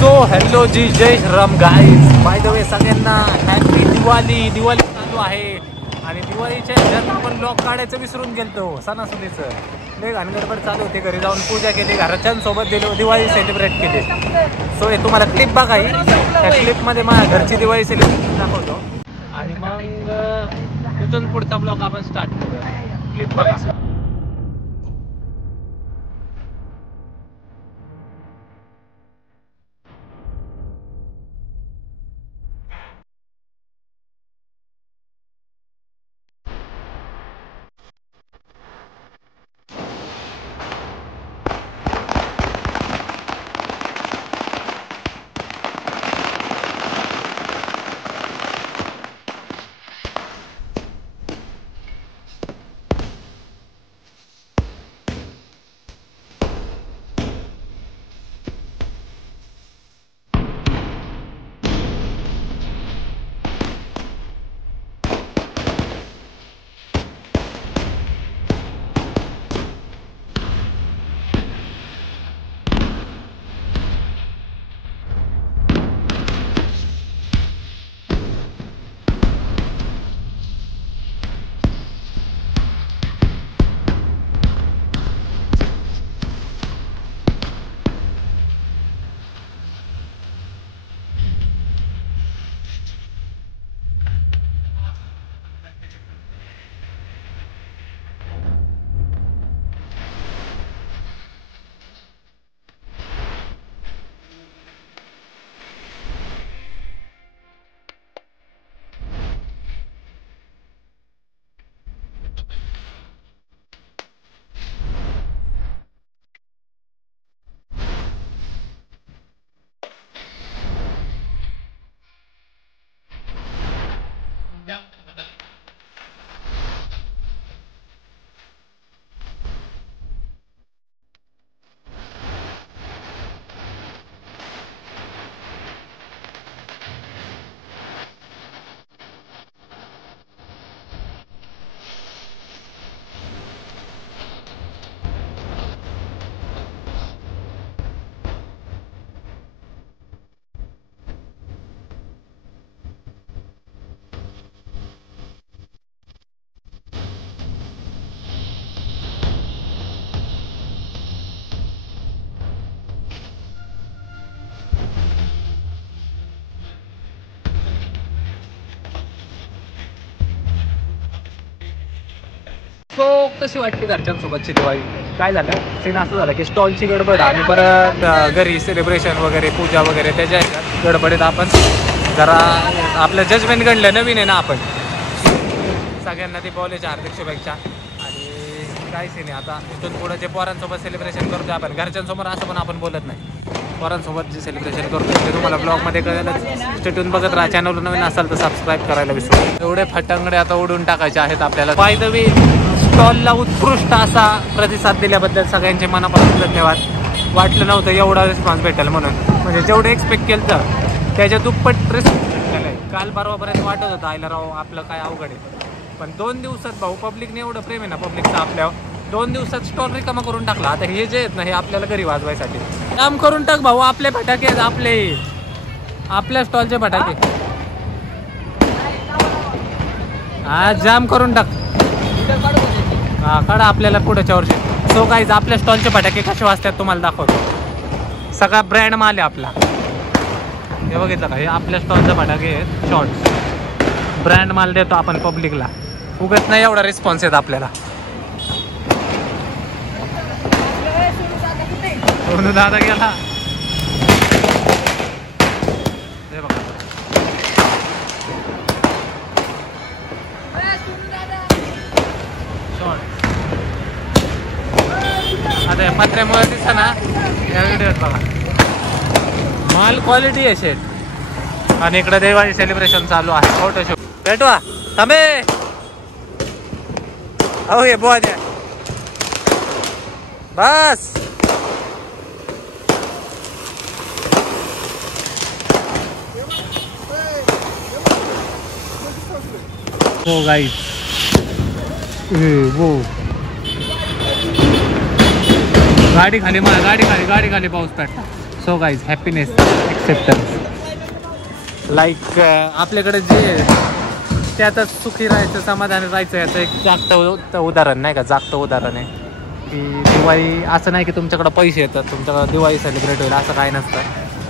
So hello जी, जय Shriram guys. By the way सगळ्यांना हॅपी दिवाळी. दिवाळी चालू आहे आणि दिवाळीच्या ह्याच्यात आपण ब्लॉग काढायचं विसरून गेलतो. सणासुदीचं लय घाणगडबड चालू होते. घरी जाऊन पूजा केली, घरच्यांसोबत दिलो, दिवाळी सेलिब्रेट केली. सो हे तुम्हाला क्लिप बघा, त्या क्लिपमध्ये माझ्या घरची दिवाळी सेलिब्रेशन दाखवतो आणि मग तिथून पुढचा ब्लॉग आपण स्टार्ट करूया. क्लिप बघा. सो कशी वाटते घरच्यांसोबतची दिवाळी? काय झालं, सीन असं झालं की स्टॉलची गडबड आणि परत घरी सेलिब्रेशन वगैरे, पूजा वगैरे, त्याच्या गडबडीत आपण जरा आपलं जजमेंट घडलं. नवीन आहे ना आपण, सगळ्यांना दीपावलीच्या हार्दिक शुभेच्छा. आणि काय सीन आहे आता इथून पुढं जे पोरांसोबत सेलिब्रेशन करतो आपण, घरच्यांसमोर असं पण आपण बोलत नाही. पोरांसोबत जे सेलिब्रेशन करतो ते तुम्हाला ब्लॉगमध्ये कळेलच. स्टेटून बघत राहा. चॅनल नवीन असाल तर सबस्क्राईब करायला विसरू. एवढे फटांगडे आता उडून टाकायचे आहेत आपल्याला. बाय द वे स्टॉलला उत्कृष्ट असा प्रतिसाद दिल्याबद्दल सगळ्यांचे मनापासून धन्यवाद. वाटलं नव्हतं एवढा रिस्पॉन्स भेटेल म्हणून, म्हणजे जेवढं एक्सपेक्ट केलं तर त्याच्या दुप्पट रिस्पॉन्स भेटलेलं आहे. काल परवापर्यंत वाटत होतं आयला राव आपलं काय अवघड आहे, पण 2 दिवसात भाऊ पब्लिकने एवढं प्रेम आहे ना पब्लिकचं आपल्यावर, 2 दिवसात स्टॉल रिकामा करून टाकला. आता हे जे आहेत ना हे आपल्याला घरी वाजवायसाठी काम करून टाक भाऊ. आपले फटाके आहेत, आपल्या स्टॉलचे फटाके आज जाम करून टाक. हा काढा आपल्याला पुढच्या वर्षी. सो गाईज आपल्या स्टॉलचे फटाके कसे वाजतात तुम्हाला दाखवतो. सगळा ब्रँड माल आहे आपला. हे बघितलं का, हे आपल्या स्टॉलचे फटाके आहेत शॉर्ट्स. ब्रँड माल देतो आपण पब्लिकला. उगाच नाही एवढा रिस्पॉन्स येत आपल्याला. सोनू दादा गेला. हे बघा आता या पत्र्यामुळे दिसतं ना या व्हिडिओत बघा. माल क्वालिटी आहे शेट. आणि इकडे दिवाळी सेलिब्रेशन चालू आहे. फोटोशूट भेटवा थांबे. अहो हे बुवा द्या बस. हो गाईस वो गाडी खाली गाडी खाली पाऊस पडला. So guys happiness acceptance like आपल्याकडे जे त्यातच सुखी राहायचं समाधानी राहायचं याचं एक जागतं उदाहरण नाही का, जागतं उदाहरण आहे की दिवाळी असं नाही की तुमच्याकडं पैसे येतात तुमच्याकडं दिवाळी सेलिब्रेट होईल असं काही नसतं.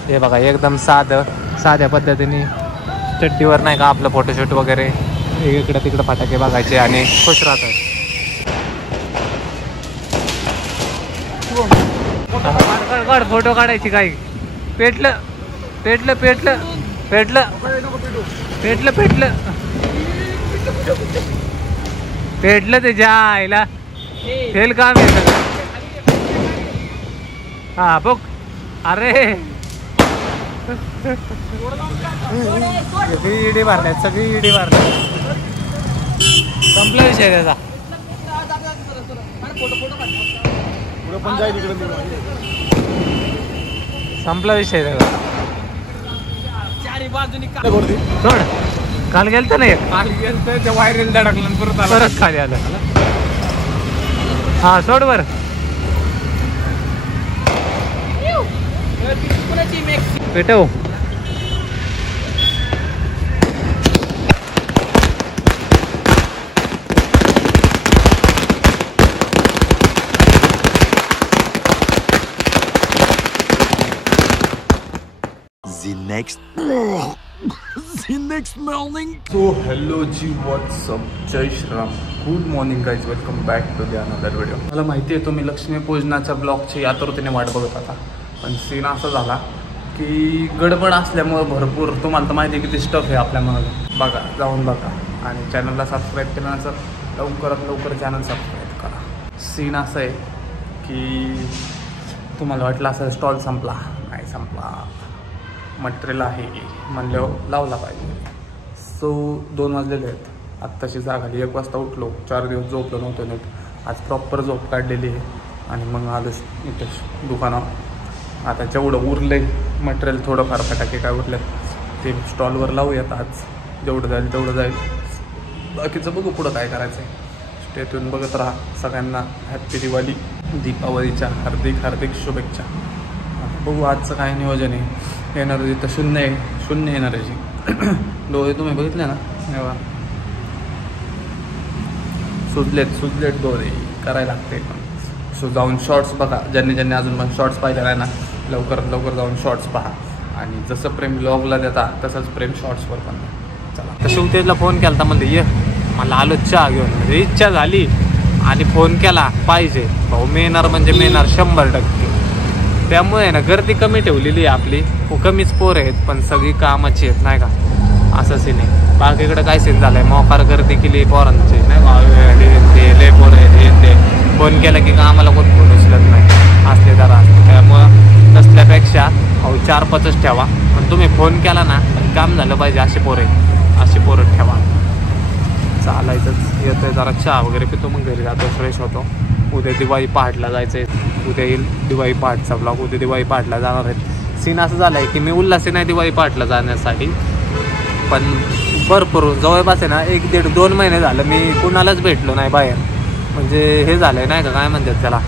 हे बघा एकदम साध्या पद्धतीने चड्डीवर नाही का आपलं फोटोशूट वगैरे इकडं तिकडं फटाके बघायचे आणि खुश राहतात. फोटो काढायची काही पेटलं त्याच्या आईला फेल काम आहे सगळं. हा बघ अरे सगळी इडी भरण्यात संपला विषय त्याचा. संपला विषय त्याचा. सोड काल गेलत ना ते वायरल धडकलं परत खाली आलं. हा सोड बर पेटव. The next morning. So hello जी, what's up, जय Shriram, good morning guys, welcome back to the another video. मला माहिती आहे तुम्ही लक्ष्मीपूजनाच्या ब्लॉगची आतुरतेने वाट बघत होता, पण सीन असा झाला की गडबड असल्यामुळं भरपूर तुम्हाला तर माहिती आहे किती स्टफ आहे आपल्यामुळं. बघा जाऊन बघा आणि चॅनलला सबस्क्राईब केलं नसेल लवकरात लवकर चॅनल सबस्क्राईब करा. सीन असं आहे की तुम्हाला वाटलं असं स्टॉल संपला, नाही संपला, मटेरियल आहे म्हणल्यावर लावला पाहिजे. सो 2 वाजलेले आहेत, आत्ताशी जाग आली. 1 वाजता उठलो, 4 दिवस झोपलो नव्हतं नीट. आज प्रॉपर झोप काढलेली आहे आणि मग आलो इथे दुकानावर. आता जेवढं उरलं आहे मटेरियल थोडंफार फटाके काय उरलं ते स्टॉलवर लावूयात. आज जेवढं जाईल तेवढं जाईल, बाकीचं बघू पुढं काय करायचं आहे. स्टेटून बघत राहा. सगळ्यांना हॅप्पी दिवाळी, दीपावलीच्या हार्दिक शुभेच्छा. बघू आजचं काय नियोजन आहे. एनर्जी तर शून्य एनर्जी. डोळे तुम्ही बघितले ना तेव्हा सुजलेत डोळे, करायला लागते. सो जाऊन शॉर्ट्स बघा, ज्यांनी अजून पण शॉर्ट्स पाहिलं नाही ना लवकरात लवकर जाऊन शॉर्ट्स पहा. आणि जसं प्रेम ब्लॉगला देता तसंच प्रेम शॉर्ट्सवर पण. चला तर शिवतेजला फोन केला तर म्हणते ये, मला आलो चहा घेऊन. म्हणजे इच्छा झाली आणि फोन केला पाहिजे भाऊ, मेणार म्हणजे मेणार 100%. त्यामुळे ना गर्दी कमी ठेवलेली आहे आपली, कमीच पोर आहेत पण सगळी कामाची आहेत नाही का, असं सीन आहे. बाकीकडे काय सीन झालंय, मोकार गर्दी केली पोरांची नाही का, ते लय पोरं आहेत ते. फोन केला की कामाला कोण फोन उचलत नाही, असले जरा असते. त्यामुळं नसल्यापेक्षा 4-5च ठेवा, पण तुम्ही फोन केला ना काम झालं पाहिजे. अशी पोरं ठेवा. चालायचंच येतोय, जरा चहा वगैरे पितो, मग घरी जातो, फ्रेश होतो. उद्या दिवाळी पहाटला जायचं आहे. उद्या येईल दिवाळी पहाटचा ब्लॉग. उद्या दिवाळी पहाटला जाणार आहेत. सीन असं झालं आहे की मी उल्हासी नाही दिवाळी पहाटला जाण्यासाठी, पण भरपूर जवळपास आहे ना 1-1.5-2 महिने झालं मी कुणालाच भेटलो नाही बाहेर. म्हणजे हे झालं आहे नाही का, काय म्हणतात त्याला,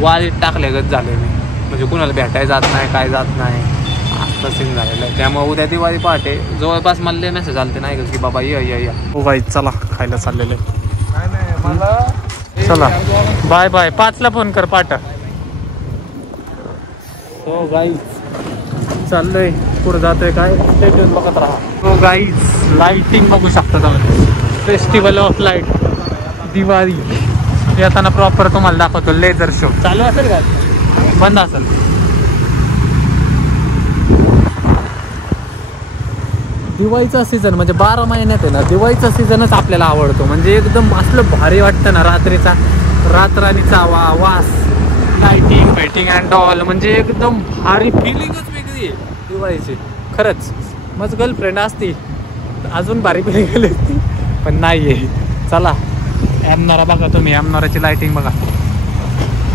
वाळीत टाकल्यागत झालं आहे मी. म्हणजे कुणाला भेटायला जात नाही, काय जात नाही, असं सीन झालेलं आहे. त्यामुळे उद्या दिवाळी पहाटे जवळपास मला मेसेज आले नाही का की बाबा या हो बाई चला खायला चाललेलं आहे. चला बाय 5ला फोन कर पाटा. हो गाईज चाललोय, पुढे जातोय काय स्टेडियम बघत राहा. हो गाईज लाईटिंग बघू शकता तुम्ही, फेस्टिवल ऑफ लाईट दिवाळी. येताना प्रॉपर तुम्हाला दाखवतो. लेझर शो चालू असेल का, बंद असेल. दिवाळीचा सीझन म्हणजे 12 महिन्यात आहे ना, दिवाळीचा सीझनच आपल्याला आवडतो. म्हणजे एकदम असलं भारी वाटतं ना, रात्रीचा वास, लाइटिंग अँड ऑल, म्हणजे एकदम भारी फिलिंगच वेगळी आहे दिवाळीची. खरंच मग गर्लफ्रेंड असती अजून भारी फिलिंग गेली असती, पण नाही आहे. चला एमनोरा बघा तुम्ही, एमनोराची लाइटिंग बघा,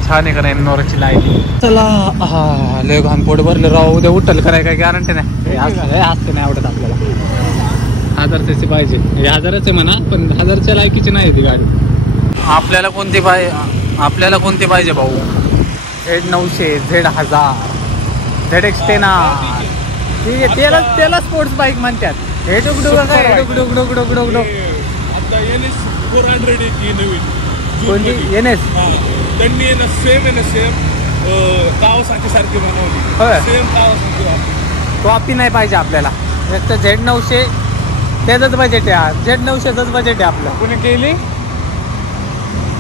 छान आहे का नाही एमनोराची लाइटिंग. चला हा लय घाण पोट भरले राव. उद्या उठल कराय काय गॅरंटी नाही. असते नाही आवडत आपल्याला. 1000ची पाहिजे, 1000च आहे म्हणा, पण 1000च्या लायकीची नाही ती गाडी. आपल्याला कोणती आपल्याला कोणते पाहिजे भाऊ? Z900, Z1000, ZX10. ठीक आहे, त्याला स्पोर्ट्स बाईक म्हणतात. हे डुकडुक काय डुकडुक आता NS 400 ही नवीन कोणती NS? त्यांनी सेम कावासाकी सारखी बनवली. सेम कावासाकी कॉपी नाही पाहिजे आपल्याला. एक तर Z900 त्याचंच बजेट आहे. Z900च बजेट आहे आपलं. कोणी केली?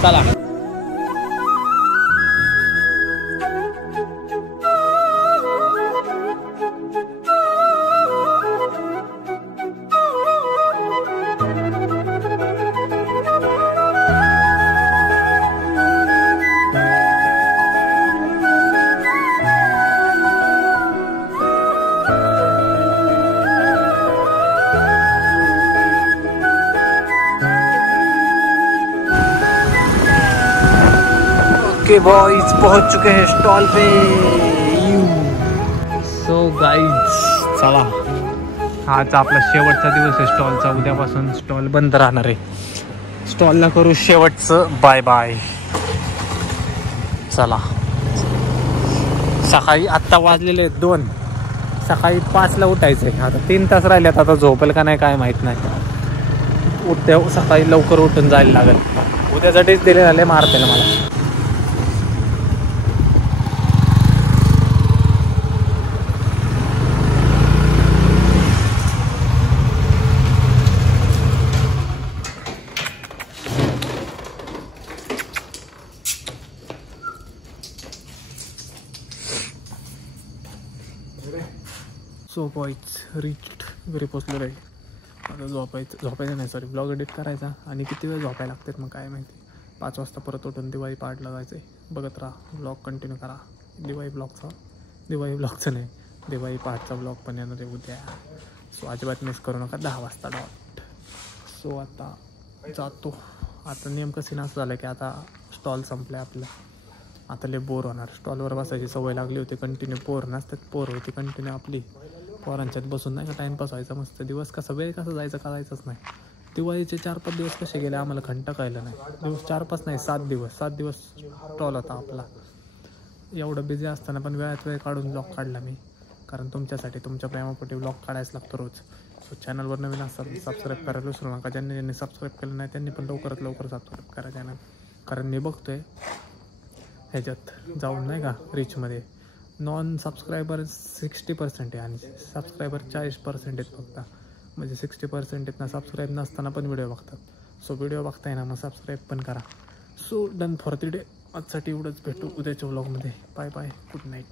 चला. बॉयज पहुंच चुके हैं स्टॉल पे. सो गाइज चला, आज आपला शेवटचा दिवस आहे स्टॉलचा. उद्यापासून स्टॉल बंद राहणार आहे. स्टॉलला करू शेवटचं बाय बाय. चला, सकाळी आत्ता वाजलेले 2. सकाळी 5ला उठायचं आहे. आता 3 तास राहिलेत. आता झोपेल का नाही काय माहीत नाही. उद्या सकाळी लवकर उठून जायला लागेल. उद्यासाठीच दिले झाले मारते मला. सो बॉयज रिच्ड घरी पोचलेलो आहे. आता झोपायचं नाही, सॉरी, ब्लॉग एडिट करायचा. आणि किती वेळ झोपायला लागतात मग काय माहिती. 5 वाजता परत उठून दिवाळी पहाटला जायचं आहे. बघत राहा, ब्लॉग कंटिन्यू करा. दिवाळी ब्लॉगचं नाही, दिवाळी पहाटचा ब्लॉग पण येणार आहे उद्या. सो अजिबात मिस करू नका. 10 वाजता डॉट. सो आता जातो. आता नेमकं सीन असं झालं की आता स्टॉल संपलं आहे आपलं. आता लय बोर होणार. स्टॉलवर बसायची सवय लागली होती कंटिन्यू. पोर नसतात, पोर होती कंटिन्यू आपली. पोरांच्यात बसून नाही का टाईमपास व्हायचा मस्त. दिवस कसा वेळ कसं जायचं कळायचंच नाही. दिवाळीचे 4-5 दिवस कसे गेले आम्हाला घंटा कळलं नाही. दिवस 4-5 नाही, 7 दिवस स्टॉल होता आपला. एवढं बिझी असताना पण वेळात वेळ काढून ब्लॉग काढला मी. कारण तुमच्यासाठी, तुमच्या प्रेमापोटी ब्लॉग काढायच लागतो रोज. सो चॅनलवर नवीन असाल सबस्क्राईब करायला विसरू नका. ज्यांनी सबस्क्राईब केलं नाही त्यांनी पण लवकरात लवकर सबस्क्राईब करा चॅनल. कारण मी बघतोय ह्याच्यात जाऊन नाही का रीचमध्ये नॉन सबस्क्रायबर 60% आहे आणि सबस्क्रायबर 40% आहेत फक्त. म्हणजे 60% आहेत ना सबस्क्राईब नसताना पण व्हिडिओ बघतात. सो व्हिडिओ बघताय ना, मग सबस्क्राईब पण करा. So done for the day. आजसाठी एवढंच. भेटू उद्याच्या व्लॉगमध्ये. Bye bye, good night.